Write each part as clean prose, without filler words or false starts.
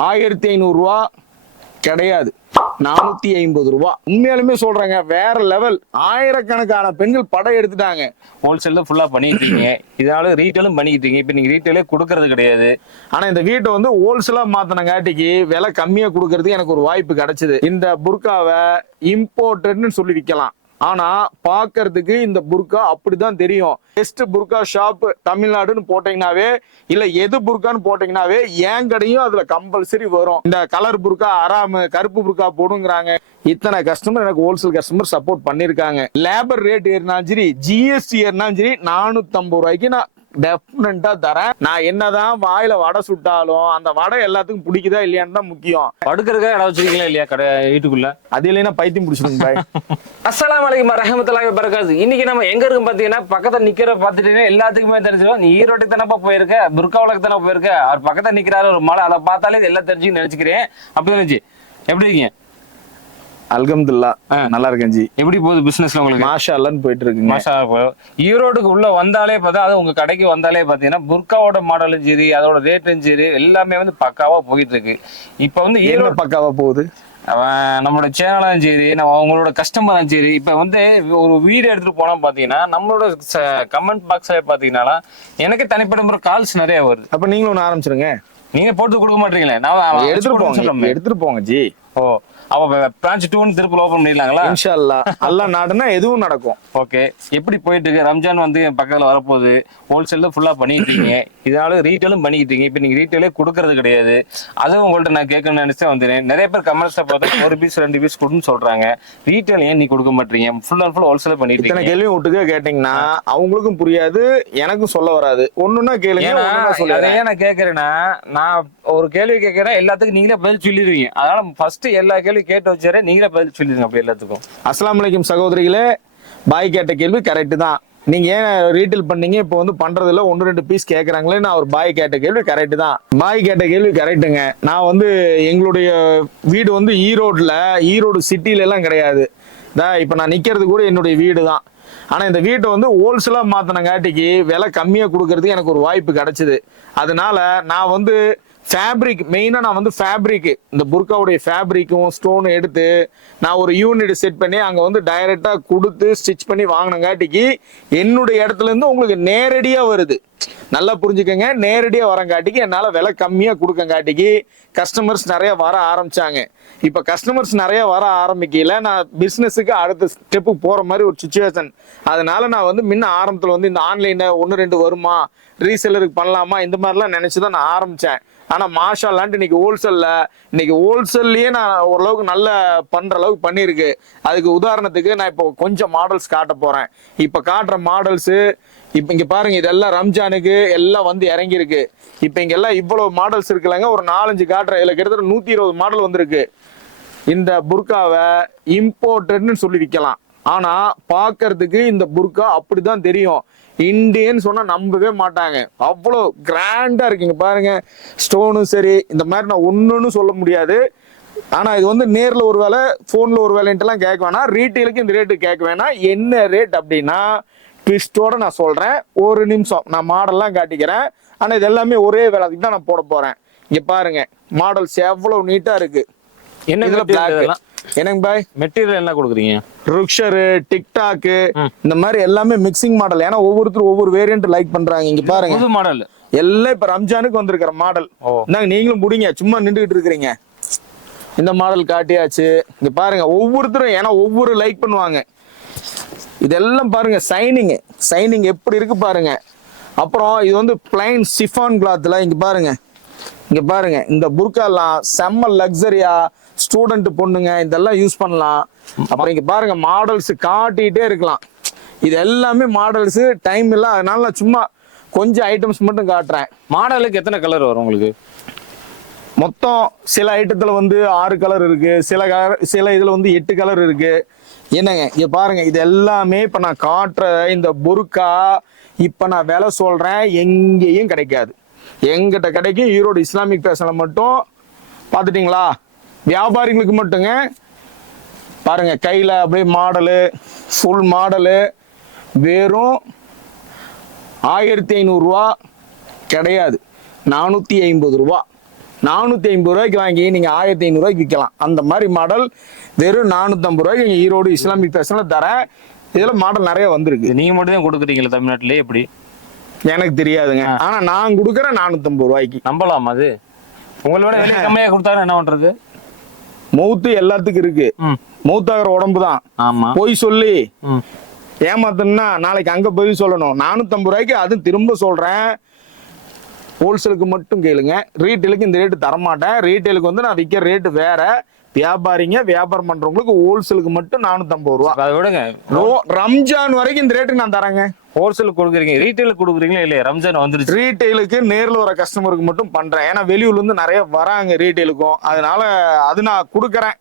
1500 ரூபா கிடையாது, 450 ரூபா. உண்மையாலுமே சொல்றாங்க, வேற லெவல். ஆயிரக்கணக்கான பெண்கள் படம் எடுத்துட்டாங்க. ஹோல்சேல்ல ஃபுல்லா பண்ணிட்டீங்க, இதனால ரீட்டைலும் பண்ணிக்கிட்டீங்க. இப்ப நீங்க ரீட்டைலே கொடுக்கறது கிடையாது. ஆனா இந்த வீட்டை வந்து ஹோல்சேலா மாத்தினங்காட்டிக்கு விலை கம்மியா கொடுக்கறதுக்கு எனக்கு ஒரு வாய்ப்பு கிடைச்சது. இந்த புர்காவை இம்போர்ட்டட்னு சொல்லி விற்கலாம். ஆனா பாக்குறதுக்கு இந்த புர்கா அப்படிதான் தெரியும். பெஸ்ட் புர்கா ஷாப் தமிழ்நாடுன்னு போட்டீங்கன்னாவே, இல்ல எது புர்கான்னு போட்டீங்கன்னாவே என் கடையும் அதுல கம்பல்சரி வரும். இந்த கலர் புர்கா அராம கருப்பு புர்கா போடுங்கிறாங்க. இத்தனை கஸ்டமர் எனக்கு ஹோல்சேல் கஸ்டமர் சப்போர்ட் பண்ணிருக்காங்க. லேபர் ரேட் ஏறினாலும் சரி, ஜிஎஸ்டி ஏறினாலும் சரி, 450 ரூபாய்க்கு நான் டெஃபினட்டா தரேன். நான் என்னதான் வாயில வடை சுட்டாலும் அந்த வடை எல்லாத்துக்கும் பிடிக்குதா இல்லையான்னு தான் முக்கியம். படுக்கிறதுக்காக இடம் வச்சிருக்கீங்களா இல்லையா கடை வீட்டுக்குள்ள? அது இல்லைன்னா பைத்தியம் பிடிச்சிருங்க பாய். அஸ்ஸலாமு அலைக்கும் வரஹ்மத்துல்லாஹி வபரகாத்துஹு. இன்னைக்கு நம்ம எங்க இருக்கும் பாத்தீங்கன்னா, பக்கத்துல நிக்கிற பாத்துட்டீங்கன்னா எல்லாத்துக்குமே தெரிஞ்சிடும், நீ ஈரோட்டுக்கு தானப்பா போயிருக்க, புர்காவுக்கு தானே போயிருக்க. அவர் பக்கத்துல நிக்கிறாரு ஒரு மலை, அதை பார்த்தாலே எல்லாம் தெரிஞ்சுன்னு நினைச்சுக்கிறேன். அப்படி இருந்துச்சு. எப்படி இருக்கீங்க? அல்ஹம்துலில்லாஹ் நல்லா இருக்கேன் ஜி. எப்படி போகுது பிசினஸ்ல உங்களுக்கு? மாஷா அல்லாஹ்னு போயிட்டு இருக்குங்க. மாஷா அல்லாஹ். ஈரோடுக்கு உள்ள வந்தாலே பார்த்தா, அது உங்க கடைக்கு வந்தாலே பாத்தீங்கன்னா புர்காவோட மாடலும் சரி, அதோட ரேட்டும் சரி, எல்லாமே வந்து பக்காவா போயிட்டு இருக்கு. இப்ப வந்து ஈரோடு பக்காவா போகுது. நம்மளோட சேனலும் சரி, நம்ம அவங்களோட கஸ்டமரும் சரி, இப்ப வந்து ஒரு வீடியோ எடுத்துட்டு போனா பாத்தீங்கன்னா, நம்மளோட கமெண்ட் பாக்ஸ்ல பாத்தீங்கன்னா எனக்கு தனிப்பட்ட முறை கால்ஸ் நிறைய வருது. அப்ப நீங்களும் ஒண்ணு ஆரம்பிச்சிருங்க. நீங்க போட்டு கொடுக்க மாட்டீங்களே, நான் எடுத்துட்டு போங்க ஜி. ஓ, அப்ப பிரான்ச் 2 திருப்பி ஓபன் பண்ணிடலாங்களா? இன்ஷா அல்லாஹ். அல்லாஹ் நாடுனா எதுவும் நடக்கும். ஓகே. எப்படி போயிட்டு இருக்கு? ரம்ஜான் வந்து என் பக்கத்துல வரப்போகுது. ஹோல்சேல்ல ஃபுல்லா பண்ணிக்கிட்டீங்க, இதனால ரீட்டைலும் பண்ணிக்கிட்டீங்க. இப்ப நீங்க ரீட்டைலே கொடுக்கறது கிடையாது. அதுவும் உங்கள்ட்ட நான் கேட்கணும்னு நினைச்சே வந்துட்டேன். நிறைய பேர் கமெண்ட்ஸ்ல பார்த்தா ஒரு பீஸ் 2 பீஸ் கொடுன்னு சொல்றாங்க. ரீட்டைல் ஏன் நீ கொடுக்க மாட்டீங்க? ஃபுல் அண்ட் ஃபுல் ஹோல்சேல் பண்ணிட்டு இத்தனை கேள்வி விட்டுக்க கேட்டீங்கன்னா அவங்களுக்கும் புரியாது, எனக்கும் சொல்ல வராது. ஒண்ணுன்னா கேளுங்க. அதை ஏன் நான் கேட்கறேன்னா, நான் ஒரு கேள்வி கேட்கறேன், எல்லாத்துக்கும் நீங்களே பதில் சொல்லிடுவீங்க. அதனால ஃபர்ஸ்ட் எல்லா கேள்வி கேட்டு வச்சுறேன், நீங்களே பதில் சொல்லிடுங்க அப்படி எல்லாத்துக்கும். அஸ்ஸலாமு அலைக்கும் சகோதரிகளே. பாய் கேட்ட கேள்வி கரெக்ட் தான். நீங்க ஏன் ரீட்டைல் பண்ணீங்க, இப்போ வந்து பண்றதுல 1-2 பீஸ் கேட்கறாங்களே, நான் ஒரு பாய் கேட்ட கேள்வி கரெக்ட் தான். பாய் கேட்ட கேள்வி கரெக்டுங்க. நான் வந்து எங்களுடைய வீடு வந்து ஈரோடு சிட்டில எல்லாம் கிடையாது. இப்ப நான் நிக்கிறது கூட என்னுடைய வீடு தான். ஆனா இந்த வீட்டை வந்து ஹோல்சேலா மாத்தினங்காட்டிக்கு விலை கம்மியா கொடுக்கறதுக்கு எனக்கு ஒரு வாய்ப்பு கிடைச்சது. அதனால நான் வந்து ஃபேப்ரிக் மெயினாக நான் வந்து ஃபேப்ரிக் இந்த புர்காவுடைய ஃபேப்ரிக்கும் ஸ்டோனும் எடுத்து நான் ஒரு யூனிட் செட் பண்ணி அங்கே வந்து டைரெக்டாக கொடுத்து ஸ்டிச் பண்ணி வாங்கினங்காட்டிக்கு என்னுடைய இடத்துல இருந்து உங்களுக்கு நேரடியாக வருது. நல்லா புரிஞ்சுக்கங்க, நேரடியாக வரங்காட்டிக்கு என்னால் விலை கம்மியாக கொடுக்கங்காட்டிக்கு கஸ்டமர்ஸ் நிறைய வர ஆரம்பிச்சாங்க. இப்போ கஸ்டமர்ஸ் நிறைய வர ஆரம்பிக்கல, நான் பிஸ்னஸுக்கு அடுத்த ஸ்டெப்புக்கு போகிற மாதிரி ஒரு சுச்சுவேஷன். அதனால நான் வந்து முன்ன ஆரம்பத்தில் வந்து இந்த ஆன்லைனில் 1-2 வருமா, ரீசெல்லருக்கு பண்ணலாமா, இந்த மாதிரிலாம் நினச்சி தான் நான் ஆரம்பித்தேன். ஆனால் மாஷா அல்லான்ட்டு இன்னைக்கு ஹோல்சேல்லையே நான் ஓரளவுக்கு நல்ல பண்ணுற அளவுக்கு பண்ணியிருக்கு. அதுக்கு உதாரணத்துக்கு நான் இப்போ கொஞ்சம் மாடல்ஸ் காட்ட போகிறேன். இப்போ காட்டுற மாடல்ஸு இப்போ இங்கே பாருங்க, இதெல்லாம் ரம்ஜானுக்கு எல்லாம் வந்து இறங்கியிருக்கு. இப்போ இங்கெல்லாம் இவ்வளோ மாடல்ஸ் இருக்குல்லங்க, ஒரு 4-5 காட்டுறேன். இதில் கிட்டத்தட்ட 120 மாடல் வந்திருக்கு. இந்த புர்காவை இம்போர்ட்டட்னு சொல்லி விற்கலாம். ஆனால் பார்க்கறதுக்கு இந்த புர்கா அப்படிதான் தெரியும். இந்தியன்னு சொன்னா நம்பவே மாட்டாங்க, அவ்வளோ கிராண்டா இருக்குங்க. பாருங்க, ஸ்டோனும் சரி, இந்த மாதிரி நான் ஒன்றுன்னு சொல்ல முடியாது. ஆனா இது வந்து நேர்ல ஒரு வேலை, போன்ல ஒரு வேலைன்ட்டுலாம் கேட்க வேணாம். ரீட்டெயிலுக்கு இந்த ரேட்டு கேட்க வேணாம். என்ன ரேட் அப்படின்னா ட்விஸ்டோட நான் சொல்றேன். ஒரு நிமிஷம் நான் மாடல்லாம் காட்டிக்கிறேன். ஆனா இது எல்லாமே ஒரே வேலைக்கு தான் நான் போட போறேன். இங்க பாருங்க, மாடல்ஸ் எவ்வளவு நீட்டா இருக்கு. என்ன இதுல பிளாக் என்னங்க பாய்? மெட்டீரியல் என்ன கொடுக்குறீங்க? ருக்ஷரு, டிக்டாக்கு, இந்த மாதிரி எல்லாமே மிக்சிங் மாடல். ஏன்னா ஒவ்வொருத்தரும் ஒவ்வொரு வேரியன்ட் லைக் பண்றாங்க. இங்க பாருங்க, புது மாடல் எல்லாம் இப்ப ரம்ஜானுக்கு வந்திருக்கிற மாடல். நீங்களும் முடிங்க, சும்மா நின்றுகிட்டு இருக்கிறீங்க. இந்த மாடல் காட்டியாச்சு. இங்க பாருங்க, ஒவ்வொருத்தரும் ஏன்னா ஒவ்வொரு லைக் பண்ணுவாங்க. இதெல்லாம் பாருங்க, சைனிங் எப்படி இருக்கு பாருங்க. அப்புறம் இது வந்து பிளைன் சிஃபான் கிளாத்ல இங்க பாருங்க இந்த புர்காலாம் செம்ம லக்ஸரியா ஸ்டூடெண்ட் பொண்ணுங்க இதெல்லாம் யூஸ் பண்ணலாம். அப்புறம் இங்க பாருங்க, மாடல்ஸ் காட்டிட்டே இருக்கலாம். இது எல்லாமே மாடல்ஸ், டைம் இல்லை, அதனால நான் சும்மா கொஞ்சம் ஐட்டம்ஸ் மட்டும் காட்டுறேன். மாடலுக்கு எத்தனை கலர் வரும் உங்களுக்கு? மொத்தம் சில ஐட்டத்துல வந்து 6 கலர் இருக்கு, சில இதுல வந்து 8 கலர் இருக்கு. என்னங்க இங்க பாருங்க, இது எல்லாமே இப்ப நான் காட்டுற இந்த புர்கா இப்ப நான் விலை சொல்றேன், எங்கேயும் கிடைக்காது. எங்கிட்ட கிடைக்கும் ஈரோடு இஸ்லாமிக் ஃபேஷன்ல மட்டும். பார்த்துட்டீங்களா? வியாபாரிகளுக்கு மட்டுங்க. பாருங்க, கையில அப்படியே மாடலு, ஃபுல் மாடலு, வெறும் 1500 ரூபா கிடையாது, 450 ரூபா. 450 ரூபாய்க்கு வாங்கி நீங்க 1500 ரூபாய்க்கு விற்கலாம். அந்த மாதிரி மாடல் வெறும் 450 ரூபாய்க்கு இங்க ஈரோடு இஸ்லாமிக் ஃபேஷன்ல தரேன். இதுல மாடல் நிறைய வந்திருக்கு. நீங்க மட்டும் தான் கொடுக்குறீங்களா தமிழ்நாட்டிலே? எப்படி எனக்கு தெரியாதுங்க. ஆனா நான் கொடுக்குறேன் 450 ரூபாய்க்கு. நம்பலாம் அது? உங்களோட விலை கம்மியா கொடுத்தாலும் என்ன பண்றது? மவுத்து எல்லாத்துக்கும் இருக்கு. மவுத்தாகிற உடம்பு தான். ஆமா. போய் சொல்லி ஏமாத்தணும்னா நாளைக்கு அங்க போய் சொல்லணும். 450 ரூபாய்க்கு. அது திரும்ப சொல்றேன், ஹோல்சேலுக்கு மட்டும் கேளுங்க. ரீட்டைலுக்கு இந்த ரேட்டு தரமாட்டேன். ரீட்டைலுக்கு வந்து நான் விற்கிற ரேட்டு வேற. வியாபாரிங்க வியாபாரம் பண்றவங்களுக்கு ஹோல்சேலுக்கு மட்டும் 450 ரூபா. அதை விடுங்க, ரம்ஜான் வரைக்கும் இந்த ரேட்டுக்கு நான் தரேங்க. ஹோல்சேல் கொடுக்குறீங்க, ரீட்டைலுக்கு கொடுக்குறீங்களா இல்லையா? ரம்ஜான் வந்துருச்சு. ரீட்டைலுக்கு நேர்ல வர கஸ்டமருக்கு மட்டும் பண்றேன். ஏன்னா வெளியூர்ல இருந்து நிறைய வராங்க ரீட்டைலுக்கும். அதனால அது நான் கொடுக்குறேன்.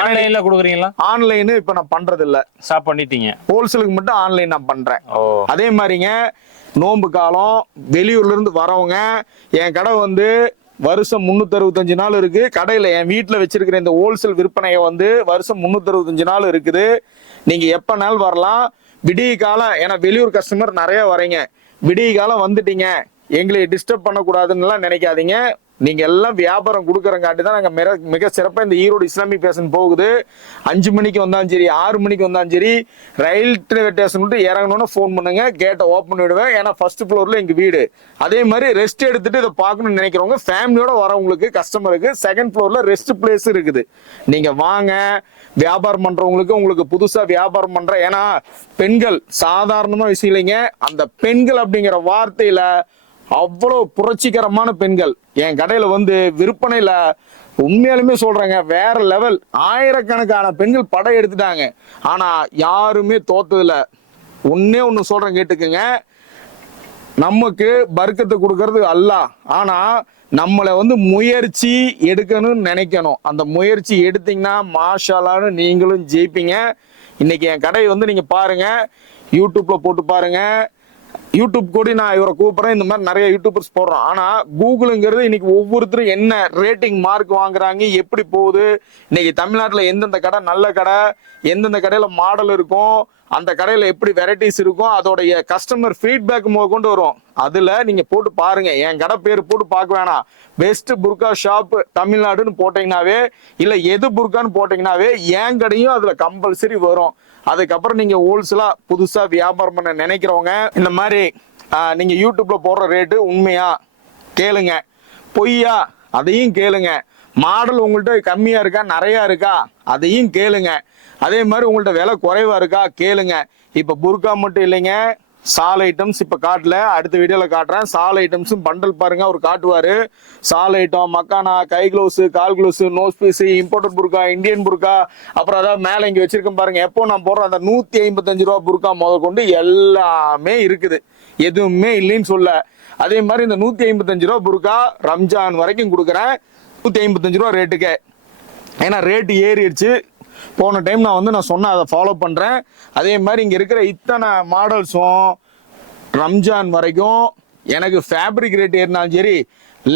ஆன்லைன்ல கொடுக்குறீங்களா? ஆன்லைன் இப்ப நான் பண்றது இல்ல, ஸ்டாப் பண்ணிட்டீங்க. ஹோல்சேலுக்கு மட்டும் ஆன்லைன் நான் பண்றேன். அதே மாதிரிங்க நோன்பு காலம் வெளியூர்ல இருந்து வரவங்க என் கடை வந்து வருஷம் 365 நாள் இருக்கு. கடையில என் வீட்டுல வச்சிருக்கிற இந்த ஹோல்சேல் விற்பனையை வந்து வருஷம் 365 நாள் இருக்குது. நீங்க எப்பனாலும் வரலாம். விடிய காலம், ஏன்னா வெளியூர் கஸ்டமர் நிறைய வரீங்க. விடிய காலம் வந்துட்டீங்க, எங்களை டிஸ்டர்ப் பண்ணக்கூடாதுன்னு நினைக்காதீங்க. நீங்க எல்லாம் வியாபாரம் கொடுக்கறங்காட்டி தான் நாங்க மிக சிறப்பா இந்த ஈரோடு இஸ்லாமிக் ஃபேஷன் போகுது. 5 மணிக்கு வந்தாலும் சரி, 6 மணிக்கு வந்தாலும் சரி, ரயில்வே ஸ்டேஷன் விட்டு இறங்கணும்னு ஃபோன் பண்ணுங்க, கேட்டை ஓப்பன் பண்ணிவிடுவேன். ஏன்னா ஃபர்ஸ்ட் ஃப்ளோர்ல எங்க வீடு. அதே மாதிரி ரெஸ்ட் எடுத்துட்டு இதை பார்க்கணும்னு நினைக்கிறவங்க ஃபேமிலியோட வரவங்களுக்கு கஸ்டமருக்கு செகண்ட் ஃப்ளோர்ல ரெஸ்ட் பிளேஸ் இருக்குது. நீங்க வாங்க. வியாபாரம் பண்றவங்களுக்கு, உங்களுக்கு புதுசா வியாபாரம் பண்ற, ஏன்னா பெண்கள் சாதாரணமா விஷயம் இல்லைங்க. அந்த பெண்கள் அப்படிங்கிற வார்த்தையில அவ்வளவு புரட்சிகரமான பெண்கள் என் கடையில வந்து விற்பனையில உண்மையாலுமே சொல்றாங்க, வேற லெவல். ஆயிரக்கணக்கான பெண்கள் படம் எடுத்துட்டாங்க. ஆனா யாருமே தோத்ததில்ல. ஒன்னே ஒண்ணு சொல்றேன், கேட்டுக்குங்க. நமக்கு பர்க்கத்தை கொடுக்கறது அல்லாஹ். ஆனா நம்மளை வந்து முயற்சி எடுக்கணும்னு நினைக்கணும். அந்த முயற்சி எடுத்தீங்கன்னா மாஷாலான்னு நீங்களும் ஜெயிப்பீங்க. இன்னைக்கு என் கடை வந்து நீங்க பாருங்க, யூடியூப்ல போட்டு பாருங்க. யூடியூப் கூட நான் இவரை கூப்பிடுறேன். இந்த மாதிரி நிறைய யூடியூபர்ஸ் போடுறோம். ஆனா கூகுளுங்கிறது இன்னைக்கு ஒவ்வொருத்தரும் என்ன ரேட்டிங் மார்க் வாங்குறாங்க, எப்படி போகுது, இன்னைக்கு தமிழ்நாட்டுல எந்தெந்த கடை நல்ல கடை, எந்தெந்த கடையில மாடல் இருக்கும், அந்த கடையில எப்படி வெரைட்டிஸ் இருக்கும், அதோடைய கஸ்டமர் ஃபீட்பேக் கொண்டு வரும். அதுல நீங்க போட்டு பாருங்க. என் கடை பேர் போட்டு பார்க்க வேணாம். பெஸ்ட் புர்கா ஷாப் தமிழ்நாடுன்னு போட்டீங்கன்னாவே, இல்ல எது புர்கான்னு போட்டீங்கன்னாவே என் கடையும் அதுல கம்பல்சரி வரும். அதுக்கப்புறம் நீங்க ஹோல்சேலா புதுசா வியாபாரம் பண்ண நினைக்கிறவங்க இந்த மாதிரி நீங்க யூடியூப்ல போடுற ரேட்டு உண்மையா கேளுங்க, பொய்யா அதையும் கேளுங்க. மாடல் உங்கள்கிட்ட கம்மியா இருக்கா, நிறைய இருக்கா, அதையும் கேளுங்க. அதே மாதிரி உங்கள்கிட்ட விலை குறைவா இருக்கா கேளுங்க. இப்ப புர்கா மட்டும் இல்லைங்க, சால் ஐட்டம்ஸ் இப்ப காட்டல, அடுத்த வீடியோல காட்டுறேன். சால் ஐட்டம்ஸும் பண்டல் பாருங்க, அவர் காட்டுவாரு. சால் ஐட்டம், மக்கானா, கை கிளவுஸ், கால் கிளவுஸ், நோஸ் பீஸ், இம்போர்ட்டட் புர்கா, இந்தியன் புர்கா, அப்புறம் அதாவது மேல இங்க வச்சிருக்கேன் பாருங்க. எப்போ நான் போடுறேன் அந்த 155 ரூபா புர்கா முதல் கொண்டு எல்லாமே இருக்குது, எதுவுமே இல்லைன்னு சொல்ல. அதே மாதிரி இந்த 155 ரூபா புர்கா ரம்ஜான் வரைக்கும் கொடுக்குறேன். 155 ரூபா ரேட்டுக்கு. ஏன்னா ரேட்டு ஏறிடுச்சு. போன டைம் நான் சொன்ன அதை ஃபாலோ பண்றேன். அதே மாதிரி இங்க இருக்கிற இத்தனை மாடல்ஸும் ரம்ஜான் வரைக்கும் எனக்கு ஃபேப்ரிக் ரேட் ஏறினாலும் சரி,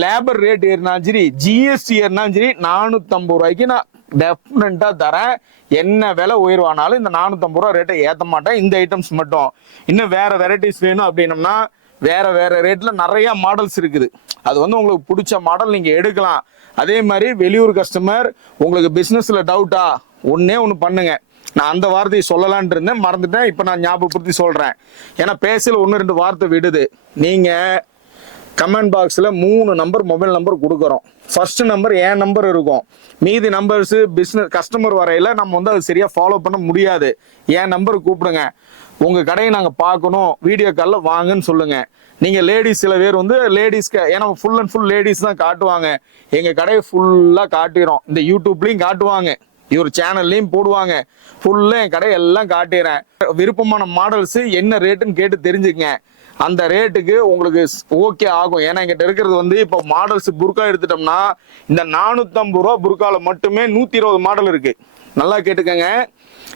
லேபர் ரேட் ஏறினாலும் சரி, ஜிஎஸ்டி ஏறினாலும் சரி, 450 ரூபாய்க்கு நான் டெஃபினட்டா தரேன். என்ன விலை உயர்வானாலும் இந்த 450 ரூபா ரேட்டை ஏற்ற மாட்டேன். இந்த ஐட்டம்ஸ் மட்டும். இன்னும் வேற வெரைட்டிஸ் வேணும் அப்படின்னம்னா வேற வேற ரேட்ல நிறைய மாடல்ஸ் இருக்குது. அது உங்களுக்கு பிடிச்ச மாடல் நீங்க எடுக்கலாம். அதே மாதிரி வெளியூர் கஸ்டமர் உங்களுக்கு பிசினஸ்ல டவுட்டா, ஒன்னே ஒண்ணு பண்ணுங்க. நான் அந்த வார்த்தையை சொல்லலான் இருந்தேன், மறந்துட்டேன். இப்ப நான் ஞாபகப்படுத்தி சொல்றேன். ஏன்னா பேசல 1-2 வார்த்தை விடுது. நீங்க கமெண்ட் பாக்ஸ்ல 3 நம்பர் மொபைல் நம்பர் கொடுக்குறோம். ஃபர்ஸ்ட் நம்பர் என் நம்பர் இருக்கும். மீதி நம்பர்ஸ் பிசினஸ் கஸ்டமர் வரையில நம்ம அது சரியா ஃபாலோ பண்ண முடியாது. என் நம்பர் கூப்பிடுங்க. உங்க கடையை நாங்க பார்க்கணும், வீடியோ கால்ல வாங்கன்னு சொல்லுங்க. நீங்க லேடிஸ் சில பேர் லேடிஸ்க்கு, ஏன்னா ஃபுல் அண்ட் ஃபுல் லேடிஸ் தான் காட்டுவாங்க. எங்க கடையை ஃபுல்லா காட்டிடும். இந்த யூடியூப்லயும் காட்டுவாங்க, இவர் சேனல்லையும் போடுவாங்க. ஃபுல்லா என் கடை எல்லாம் காட்டிடுறேன். விருப்பமான மாடல்ஸ் என்ன ரேட்டுன்னு கேட்டு தெரிஞ்சுக்கங்க. அந்த ரேட்டுக்கு உங்களுக்கு ஓகே ஆகும். ஏன்னா எங்கிட்ட இருக்கிறது இப்போ மாடல்ஸ் புர்கா எடுத்துட்டோம்னா இந்த 450 ரூபா புர்கால மட்டுமே 120 மாடல் இருக்கு. நல்லா கேட்டுக்கங்க.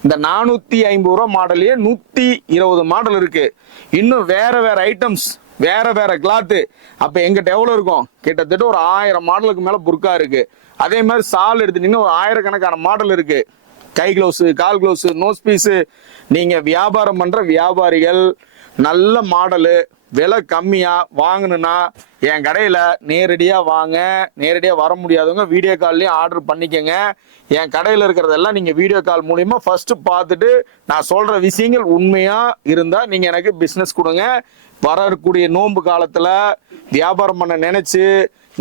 இந்த 450 ரூபா மாடலே 120 மாடல் இருக்கு. இன்னும் வேற வேற ஐட்டம்ஸ், வேற வேற கிளாத்து. அப்ப எங்கிட்ட எவ்வளவு இருக்கும்? கிட்டத்தட்ட ஒரு 1000 மாடலுக்கு மேல புர்கா இருக்கு. அதே மாதிரி சால் எடுத்துட்டீங்கன்னா ஒரு 1000கணக்கான மாடல் இருக்கு. கை கிளவுஸ், கால் கிளவுஸ், நோஸ் பீஸ். நீங்க வியாபாரம் பண்ற வியாபாரிகள் நல்ல மாடலு விலை கம்மியா வாங்கணும்னா என் கடையில நேரடியா வாங்க. நேரடியா வர முடியாதவங்க வீடியோ கால்லயும் ஆர்டர் பண்ணிக்கங்க. என் கடையில இருக்கிறதெல்லாம் நீங்க வீடியோ கால் மூலியமா ஃபர்ஸ்ட் பார்த்துட்டு நான் சொல்ற விஷயங்கள் உண்மையா இருந்தா நீங்க எனக்கு பிசினஸ் கொடுங்க. வரக்கூடிய நோன்பு காலத்துல வியாபாரம் பண்ண நினைச்சு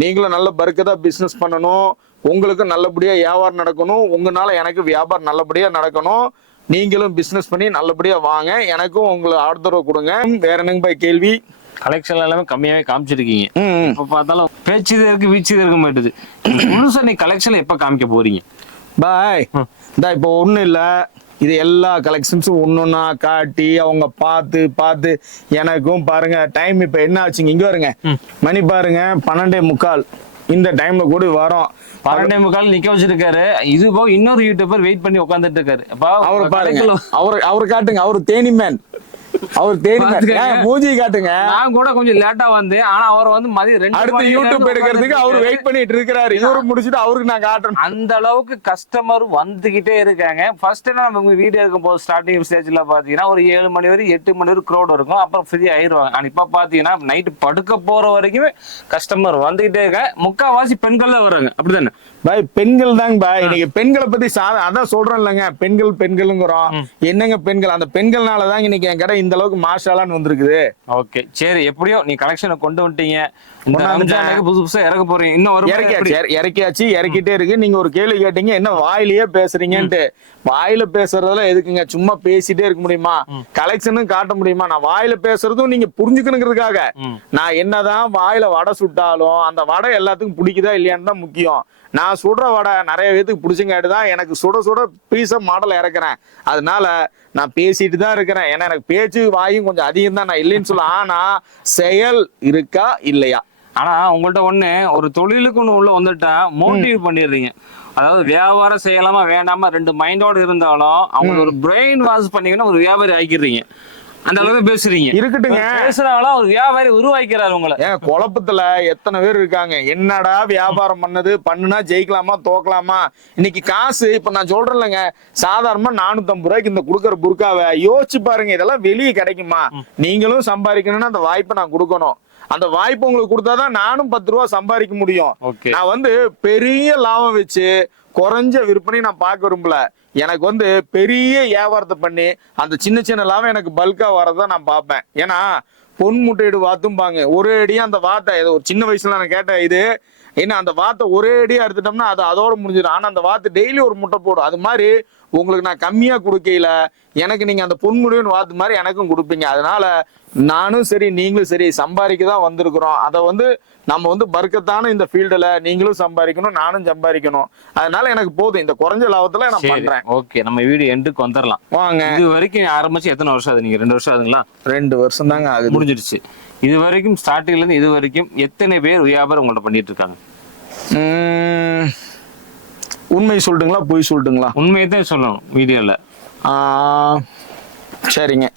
நீங்களும் நல்ல பர்க்கதா பிசினஸ் பண்ணணும். உங்களுக்கு நல்லபடியா வியாபாரம் நடக்கணும். உங்களால எனக்கு வியாபாரம் நல்லபடியா நடக்கணும். நீங்களும் பிசினஸ் பண்ணி நல்லபடியா வாங்க. எனக்கும் உங்களை ஆதரவு கொடுங்க. வேற என்னங்க பாய் கேள்வி? கலெக்ஷன் எல்லாமே கம்மியாவே காமிச்சிருக்கீங்க. இப்ப பார்த்தாலும் பேச்சுதே இருக்கு, வீச்சுதே இருக்க மாட்டுது. முழுசா நீ கலெக்ஷன் எப்ப காமிக்க போறீங்க பாய்? இப்போ ஒண்ணும் இல்ல, இது எல்லா கலெக்ஷன்ஸும் ஒன்னொன்னா காட்டி அவங்க பார்த்து பார்த்து எனக்கும் பாருங்க டைம் இப்ப என்ன ஆச்சுங்க, இங்க வருங்க மணி பாருங்க 12:45. இந்த டைம்ல கூட வரோம். 12:45 நிக்க வச்சிருக்காரு. இது போக இன்னொரு யூடியூபர் வெயிட் பண்ணி உட்காந்துட்டு இருக்காரு. அவரு பாருங்க, அவரு காட்டுங்க, அவரு தேனிமேன், அவர் தேனிமேன் மூஞ்சி காட்டுங்க. நான் கூட கொஞ்சம் லேட்டா வந்தேன், ஆனா அவர் வந்து மதியம் 2 அடுத்து யூடியூப் எடுக்கிறதுக்கு அவர் வெயிட் பண்ணிட்டு இருக்காரு. இவரு முடிச்சிட்டு அவருக்கு நான் காட்டுறேன். அந்த அளவுக்கு கஸ்டமர் வந்துகிட்டே இருக்காங்க. ஃபர்ஸ்ட் நம்ம வீடியோ எடுக்கும் போது ஸ்டார்டிங் ஸ்டேஜ்ல பாத்தீங்கன்னா ஒரு 7 மணி வரை 8 மணி வரை க்ரௌட் இருக்கும். அப்புறம் ஃப்ரீ ஆயிடுவாங்க. ஆனா இப்ப பாத்தீங்கன்னா நைட்டு படுக்க போற வரைக்குமே கஸ்டமர் வந்துகிட்டே இருக்காங்க. முக்காவாசி பெண்கள் தான் வர்றாங்க. அப்படிதானே பாய்? பெண்கள் தாங்க பாய். இன்னைக்கு பெண்களை பத்தி அதான் சொல்றேன் இல்லைங்க, பெண்கள் பெண்களுங்கிறோம். என்னங்க பெண்கள்? அந்த பெண்கள்னால தாங்க இன்னைக்கு என் கடை இந்த அளவுக்கு மாஷாலான்னு வந்திருக்குது. ஓகே சரி, எப்படியோ நீ கலெக்ஷனை கொண்டு வந்துட்டீங்க. புதுசு புதுசா இறக்க போறீங்க. இன்னும் ஒரு இறக்கியாச்சு, இறக்கிட்டே இருக்கு. நீங்க ஒரு கேள்வி கேட்டீங்க, என்ன வாயிலேயே பேசுறீங்கன்ட்டு. வாயில பேசுறதுல எதுக்குங்க? சும்மா பேசிட்டே இருக்க முடியுமா? கலெக்ஷனும் காட்ட முடியுமா? நான் வாயில பேசுறதும் நீங்க புரிஞ்சுக்கணுங்கிறதுக்காக. நான் என்னதான் வாயில வடை சுட்டாலும் அந்த வடை எல்லாத்துக்கும் பிடிக்குதா இல்லையான்னு தான் முக்கியம். நான் சுடுற வடை நிறைய பேத்துக்கு பிடிச்சங்காட்டு தான் எனக்கு சுட சுட பீஸ மாடல் இறக்குறேன். அதனால நான் பேசிட்டு தான் இருக்கிறேன். ஏன்னா எனக்கு பேச்சு வாயும் கொஞ்சம் அதிகம் தான், நான் இல்லைன்னு சொல்ல. ஆனா செயல் இருக்கா இல்லையா? ஆனா உங்கள்ட்ட ஒண்ணு, ஒரு தொழிலுக்கு ஒண்ணு உள்ள வந்துட்டா மோட்டிவ் பண்ணிடுறீங்க. அதாவது வியாபாரம் செய்யலாமா வேண்டாமா 2 மைண்டோட இருந்தாலும் அவங்க ஒரு பிரெயின் வாஷ் பண்ணீங்கன்னா ஒரு வியாபாரி ஆக்கிடுறீங்க. அந்த அளவுக்கு பேசுறீங்க. இருக்கட்டுங்க, பேசுறாங்களா ஒரு வியாபாரி உருவாக்கிறாரு உங்களை. ஏன் குழப்பத்துல எத்தனை பேர் இருக்காங்க. என்னடா வியாபாரம் பண்ணுனா ஜெயிக்கலாமா தோக்கலாமா? இன்னைக்கு காசு இப்ப நான் சொல்றேன்லங்க, சாதாரணமா 450 ரூபாய்க்கு இந்த குடுக்கற புர்காவை யோசிச்சு பாருங்க. இதெல்லாம் வெளியே கிடைக்குமா? நீங்களும் சம்பாதிக்கணும்னா அந்த வாய்ப்பை நான் கொடுக்கணும். அந்த வாய்ப்பு உங்களுக்கு கொடுத்தாதான் நானும் 10 ரூபா சம்பாதிக்க முடியும். நான் வந்து பெரிய லாபம் வச்சு குறைஞ்ச விற்பனை நான் பார்க்க விரும்பல. எனக்கு பெரிய வியாபாரத்தை பண்ணி அந்த சின்ன சின்ன லாபம் எனக்கு பல்கா வரதான் நான் பார்ப்பேன். ஏன்னா பொன் முட்டையிடு வாத்தும்பாங்க. ஒரே அடியா அந்த வாத்தை ஒரு சின்ன வயசுல நான் கேட்டேன், இது என்ன அந்த வாத்தை ஒரே அடியா எடுத்துட்டோம்னா அது அதோட முடிஞ்சிடும். ஆனா அந்த வாத்து டெய்லி ஒரு முட்டை போடும். அது மாதிரி உங்களுக்கு நான் கம்மியா கொடுக்கல, எனக்கு நீங்க அந்த பொன்முடிவுன்னு வாத்து மாதிரி எனக்கும் கொடுப்பீங்க. அதனால நானும் சரி நீங்களும் சரி சம்பாதிக்க தான் வந்திருக்கிறோம். அதை நம்ம பர்க்கத்தான இந்த ஃபீல்டுல நீங்களும் சம்பாதிக்கணும், நானும் சம்பாதிக்கணும். அதனால எனக்கு போதும், இந்த குறைஞ்ச லாபத்துல நான் பண்றேன். ஓகே, நம்ம வீடியோ எண்டுக்கு வந்துடலாம் வாங்க. இது வரைக்கும் ஆரம்பிச்சு எத்தனை வருஷம் ஆகுது? நீங்க 2 வருஷம் ஆகுதுங்களா? 2 வருஷம் தாங்க ஆகுது, முடிஞ்சிருச்சு. இது வரைக்கும் ஸ்டார்டிங்ல இருந்து இது வரைக்கும் எத்தனை பேர் வியாபாரம் உங்கள்ட்ட பண்ணிட்டு இருக்காங்க? உண்மை சொல்லட்டுங்களா பொய் சொல்லட்டுங்களா? உண்மையை தான் சொல்லணும் வீடியோல. சரிங்க.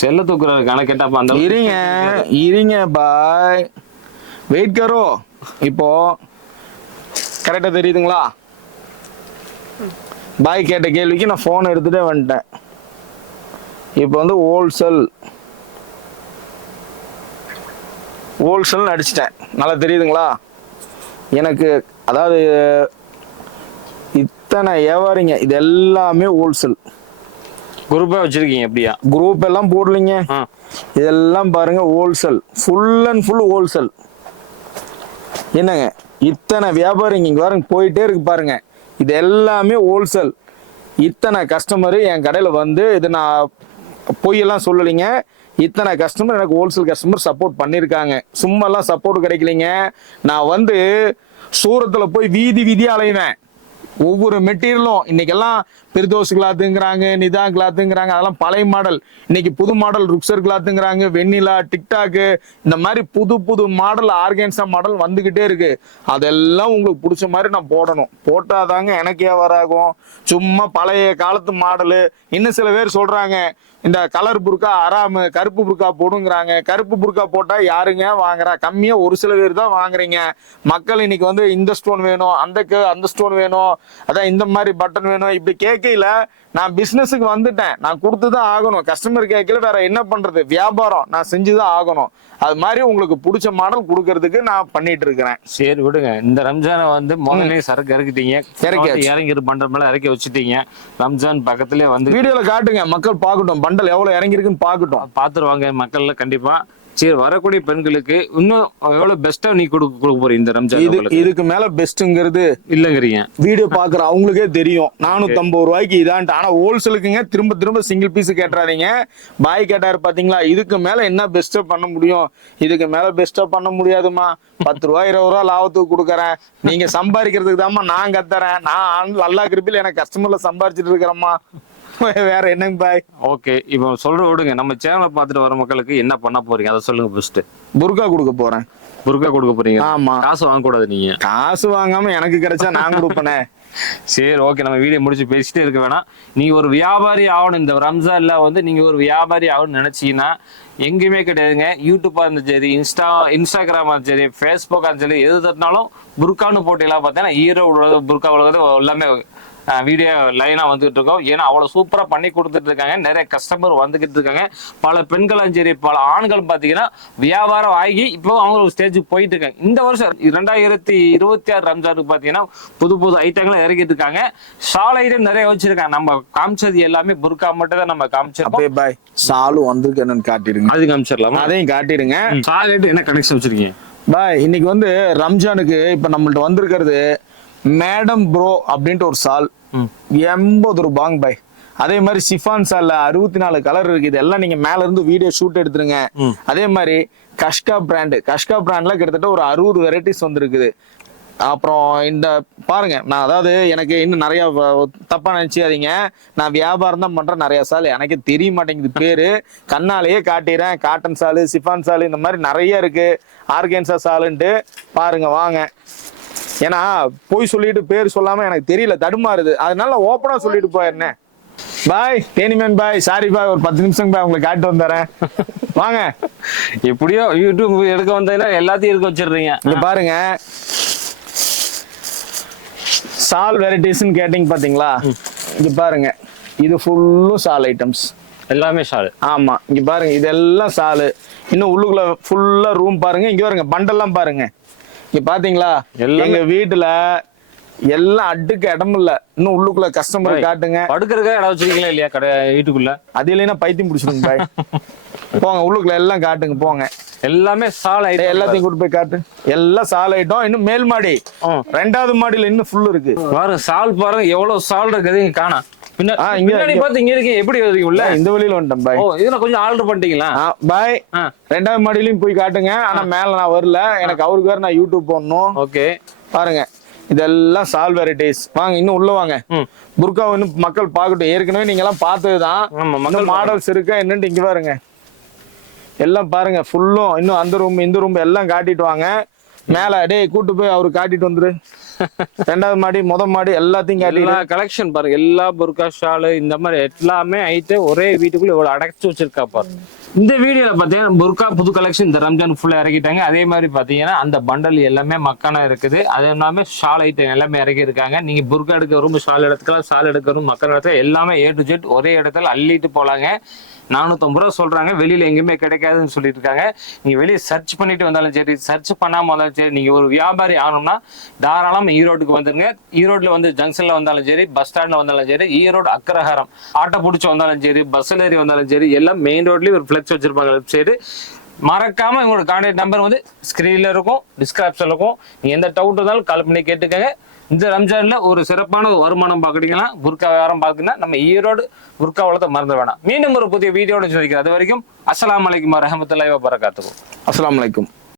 செல்ல தூக்குறாரு கணக்கெட்டாப்பா. அந்த இருங்க பாய், வெயிட் கரோ. இப்போ கரெக்டா தெரியுதுங்களா? பாய் கேட்ட கேள்விக்கு நான் போன் எடுத்துட்டே வந்துட்டேன். இப்போ ஹோல்சேல் அடிச்சிட்டேன். நல்லா தெரியுதுங்களா? எனக்கு அதாவது இத்தனை வியாபாரிங்க, இது எல்லாமே ஹோல்சேல் குரூப்பா வச்சிருக்கீங்க. எப்படியா? குரூப் எல்லாம் போடலீங்க, இதெல்லாம் பாருங்க wholesale, full and full wholesale. என்னங்க இத்தனை வியாபாரிங்க இங்க பாருங்க போயிட்டே இருக்கு பாருங்க. இது எல்லாமே ஹோல்சேல். இத்தனை கஸ்டமர் என் கடையில இது நான் பொய்யெல்லாம் சொல்லலைங்க. இத்தனை கஸ்டமர் எனக்கு ஹோல்சேல் கஸ்டமர் சப்போர்ட் பண்ணியிருக்காங்க. சும்மாலாம் சப்போர்ட் கிடைக்கலைங்க. நான் சூரத்துல போய் வீதி வீதியா அலைவேன். ஒவ்வொரு மெட்டீரியலும் இன்னைக்கெல்லாம் பெருதோஸ் கிளாத்துங்கிறாங்க, நிதா கிளாத்துங்கிறாங்க, அதெல்லாம் பழைய மாடல். இன்னைக்கு புது மாடல் ருக்ஸர் கிளாத்துங்கிறாங்க, வெண்ணிலா, டிக்டாக்கு, இந்த மாதிரி புது புது மாடல் ஆர்கான்சா மாடல் வந்துகிட்டே இருக்கு. அதெல்லாம் உங்களுக்கு பிடிச்ச மாதிரி நான் போடணும். போட்டாதாங்க எனக்கு வியாபாரம். சும்மா பழைய காலத்து மாடலு. இன்னும் சில பேர் சொல்றாங்க இந்த கலர் புர்கா ஆறாம கருப்பு புர்கா போடுங்கிறாங்க. கருப்பு புர்கா போட்டா யாருங்க வாங்குறா? கம்மியா ஒரு சில பேர் தான் வாங்குறீங்க. மக்கள் இன்னைக்கு இந்த ஸ்டோன் வேணும், அந்த ஸ்டோன் வேணும், அதான் இந்த மாதிரி பட்டன் வேணும், இப்படி கேட்கல, நான் பிசினஸுக்கு வந்துட்டேன், நான் கொடுத்துதான் ஆகணும். கஸ்டமர் கேட்கல, வேற என்ன பண்றது, வியாபாரம் நான் செஞ்சுதான் ஆகணும். அது மாதிரி உங்களுக்கு பிடிச்ச மாடல் கொடுக்கறதுக்கு நான் பண்ணிட்டு இருக்கிறேன். சரி விடுங்க, இந்த ரம்ஜானை வந்து முதல்ல சரக்கு இறக்கிட்டீங்க, இறங்கி பண்ற மேல இறக்கி வச்சுட்டீங்க. ரம்ஜான் பக்கத்துலயே வந்து வீடியோல காட்டுங்க, மக்கள் பார்க்கட்டும், பண்டல் எவ்வளவு இறங்கி இருக்குன்னு பார்க்கட்டும், பாத்துருவாங்க மக்கள்ல கண்டிப்பா. சரி, வரக்கூடிய பெண்களுக்கு இன்னும் எவ்வளவு பெஸ்டா நீ கொடுக்க போறீங்க இந்த ரம்ஜான்? இதுக்கு மேல பெஸ்ட்ங்கிறது இல்லங்கிறீங்க. வீடியோ பாக்குற அவங்களுக்கே தெரியும் 450 ரூபாய்க்கு இதான்ட்டு. ஆனா ஹோல்சேலுக்குங்க திரும்ப திரும்ப சிங்கிள் பீஸ் கேட்டுறாதீங்க. பாய் கேட்டாரு பாத்தீங்களா, இதுக்கு மேல என்ன பெஸ்டா பண்ண முடியும்? இதுக்கு மேல பெஸ்டா பண்ண முடியாதுமா, 10 ரூபா 20 ரூபா லாபத்துக்கு கொடுக்கறேன், நீங்க சம்பாதிக்கிறதுக்கு தாம்மா நான் கத்துறேன். நான் அல்லா கிருப்பில் எனக்கு கஸ்டமர்ல சம்பாதிச்சுட்டு இருக்கிறேம்மா, வேற என்னங்க பாய்? ஓகே, இப்போ சொல்ற விடுங்க, நம்ம சேனலை பார்த்துட்டு வர மக்களுக்கு என்ன பண்ண போறீங்க அதை சொல்லுங்க. ஃபர்ஸ்ட் புர்கா கொடுக்க போறேன். புர்கா கொடுக்க போறீங்க? ஆமா. காசு வாங்க கூடாது நீங்க? காசு வாங்காம எனக்கு கிடைச்சா நான் கொடுப்பேனே. சரி, ஓகே, நம்ம வீடியோ முடிச்சு பேசிட்டே இருக்க வேணாம். நீங்க ஒரு வியாபாரி ஆகணும், இந்த ரம்ஜான்ல வந்து நீங்க ஒரு வியாபாரி ஆகணும்னு நினைச்சீங்கன்னா எங்கேயுமே கிடையாதுங்க. யூடியூப்பா இருந்தாலும் சரி, இன்ஸ்டாகிராமா இருந்தாலும் சரி, ஃபேஸ்புக்கா இருந்தாலும் சரி, எது தட்டினாலும் புர்கான்னு போட்டியெல்லாம் பார்த்தீங்கன்னா ஈரோ உலக புர்கா உலகத்தை எல்லாமே வீடியோ லைனா வந்துகிட்டு இருக்கோம். ஏன்னா அவ்வளவு சூப்பரா பண்ணி கொடுத்துட்டு இருக்காங்க, நிறைய கஸ்டமர் வந்துகிட்டு இருக்காங்க. பல பெண்களும் சரி, பல ஆண்களும் பாத்தீங்கன்னா வியாபாரம் ஆகி இப்போ அவங்க ஒரு ஸ்டேஜுக்கு போயிட்டு இருக்காங்க. இந்த வருஷம் 2026 ரம்ஜானுக்கு பாத்தீங்கன்னா புது புது ஐட்டங்களை இறக்கிட்டு இருக்காங்க. ஷால் ஐட்டம் நிறைய வச்சிருக்காங்க. நம்ம காமிச்சது எல்லாமே புர்கா மட்டும் தான் நம்ம காமிச்சிருக்கோம். பாய் சாலு வந்திருக்கு என்னன்னு காட்டிடுங்க. அது காமிச்சிடலாமா? அதையும் காட்டிடுங்க. ஷால் ஐட்டம் என்ன கனெக்ஷன் வச்சிருக்கீங்க பாய்? இன்னைக்கு வந்து ரம்ஜானுக்கு இப்ப நம்மள்ட்ட வந்திருக்கிறது மேடம் ப்ரோ அப்படின்ட்டு ஒரு சால் 80 ரூபாங்க பாய். அதே மாதிரி சிஃபான் சால்ல 64 கலர் இருக்கு. இதெல்லாம் நீங்க மேல இருந்து வீடியோ ஷூட் எடுத்துருங்க. அதே மாதிரி கஷ்கா பிராண்ட்ல கிட்டத்தட்ட ஒரு 60 வெரைட்டிஸ் வந்திருக்குது. அப்புறம் இந்த பாருங்க, நான் அதாவது எனக்கு இன்னும் நிறைய தப்பா நினைச்சாதீங்க, நான் வியாபாரம் தான் பண்றேன். நிறைய சால் எனக்கு தெரிய மாட்டேங்குது பேரு, கண்ணாலேயே காட்டிடுறேன். காட்டன் சாலு, சிஃபான் சாலு, இந்த மாதிரி நிறைய இருக்கு. ஆர்கன்சா சாலுன்ட்டு பாருங்க, வாங்க. ஏன்னா போய் சொல்லிட்டு பேர் சொல்லாம எனக்கு தெரியல, தடுமாறுது. அதனால ஓப்பனா சொல்லிட்டு போயிருந்தேன். பாய் தேனிமேன் பாய், சாரி பாய், ஒரு 10 நிமிஷம் பாய் உங்களுக்கு காட்டு வந்துறேன். வாங்க. எப்படியோ யூடியூப் எடுக்க வந்தீங்கன்னா எல்லாத்தையும் எடுக்க வச்சிடுறீங்க. இங்க பாருங்க, சால் வெரைட்டிஸ்ன்னு கேட்டீங்க பாத்தீங்களா? இங்க பாருங்க, இது ஃபுல்லும் சால் ஐட்டம்ஸ், எல்லாமே ஷால். ஆமா, இங்க பாருங்க, இதெல்லாம் சாலு. இன்னும் உள்ளுக்குள்ள ஃபுல்லா ரூம் பாருங்க. இங்க பாருங்க, பண்டெல்லாம் பாருங்க. இங்க பாத்தீங்களா, எங்க வீட்டுல எல்லாம் அடுக்கு இடம் இல்ல. இன்னும் உள்ளுக்குள்ள கஸ்டமர் காட்டுங்க. படுக்கிறதுக்காக இடம் வச்சிருக்கீங்களா இல்லையா கடை வீட்டுக்குள்ள? அது இல்லைன்னா பைத்தியம் பிடிச்சிருங்க பாய். போங்க உள்ளுக்குள்ள எல்லாம் காட்டுங்க, போங்க. எல்லாமே சால் ஐட்டம், எல்லாத்தையும் கூட்டு போய் காட்டு. எல்லாம் சால் ஐட்டம். இன்னும் மேல் மாடி, 2வது மாடியில இன்னும் ஃபுல் இருக்கு. பாருங்க சால், பாருங்க எவ்வளவு சால் இருக்குது. இங்க காணா பின்னாடி பார்த்து இங்க இருக்கு. எப்படி வருவீங்க உள்ள? இந்த வழியில வந்துட்டேன் பாய். ஓ, இதுல கொஞ்சம் ஆர்டர் பண்ணிட்டீங்களா பாய்? 2வது மாடியிலயும் போய் காட்டுங்க. ஆனா மேல நான் வரல, எனக்கு அவருக்கு வேற நான் யூடியூப் போடணும். ஓகே, பாருங்க, இதெல்லாம் சால் வெரைட்டிஸ். வாங்க, இன்னும் உள்ள வாங்க. புர்கா இன்னும் மக்கள் பார்க்கட்டும். ஏற்கனவே நீங்க எல்லாம் பார்த்ததுதான், மக்கள் மாடல்ஸ் இருக்கா என்னன்னு இங்க பாருங்க. எல்லாம் பாருங்க ஃபுல்லும். இன்னும் அந்த ரூம் இந்த ரூம் எல்லாம் காட்டிட்டு வாங்க. மேல டேய் கூட்டு போய் அவரு காட்டிட்டு வந்துரு. 2வது மாடி, முதல் மாடி எல்லாத்தையும் காட்டி கலெக்ஷன் பாருங்க. எல்லா புர்கா ஷாலு இந்த மாதிரி எல்லாமே ஐட்டம் ஒரே வீட்டுக்குள்ள இவ்வளவு அடைச்சு வச்சிருக்கா பாருங்க. இந்த வீடியோல பாத்தீங்கன்னா புர்கா புது கலெக்ஷன் இந்த ரம்ஜான் ஃபுல்லா இறக்கிட்டாங்க. அதே மாதிரி பாத்தீங்கன்னா அந்த பண்டல் எல்லாமே மக்கானா இருக்குது. அது எல்லாமே ஷால் ஐட்டம் எல்லாமே இறக்கி இருக்காங்க. நீங்க புர்கா எடுக்க ரொம்ப ஷால் எடுத்துக்கலாம், ஷால் எடுக்க மக்கள் இடத்துல எல்லாமே A to Z ஒரே இடத்துல அள்ளிட்டு போலாங்க. 450 ரூபா சொல்றாங்க, வெளியில எங்கேயுமே கிடைக்காதுன்னு சொல்லிட்டு இருக்காங்க. நீங்க வெளியே சர்ச் பண்ணிட்டு வந்தாலும் சரி, சர்ச் பண்ணாம வந்தாலும் சரி, நீங்க ஒரு வியாபாரி ஆகணும்னா தாராளமா ஈரோட்டுக்கு வந்துருங்க. ஈரோட்ல வந்து ஜங்ஷன்ல வந்தாலும் சரி, பஸ் ஸ்டாண்ட்ல வந்தாலும் சரி, ஈரோடு அக்ரஹாரம் ஆட்டோ பிடிச்சி வந்தாலும் சரி, பஸ்ல ஏறி வந்தாலும் சரி, எல்லாம் மெயின் ரோட்லயும் ஒரு ஃபிளெக்ஸ் வச்சிருப்பாங்க லெஃப்ட் சைடு. மறக்காம உங்களோட கான்டாக்ட் நம்பர் வந்து ஸ்கிரீன்ல இருக்கும், டிஸ்கிரிப்ஷன்ல இருக்கும். நீங்க எந்த டவுட் இருந்தாலும் கால் பண்ணி கேட்டுக்கங்க. இந்த ரம்ஜான்ல ஒரு சிறப்பான வருமானம் பார்க்குறீங்கன்னா, புர்கா வியாபாரம் பார்க்குன்னா நம்ம ஈரோடு புர்கா வளத்தை மறந்து வேணாம். மீண்டும் ஒரு புதிய வீடியோட சொல்லிக்கிறேன். அது வரைக்கும் அஸ்ஸலாமு அலைக்கும் வரஹ்மத்துல்லாஹி வபரகாத்துஹு. அஸ்ஸலாமு அலைக்கும்.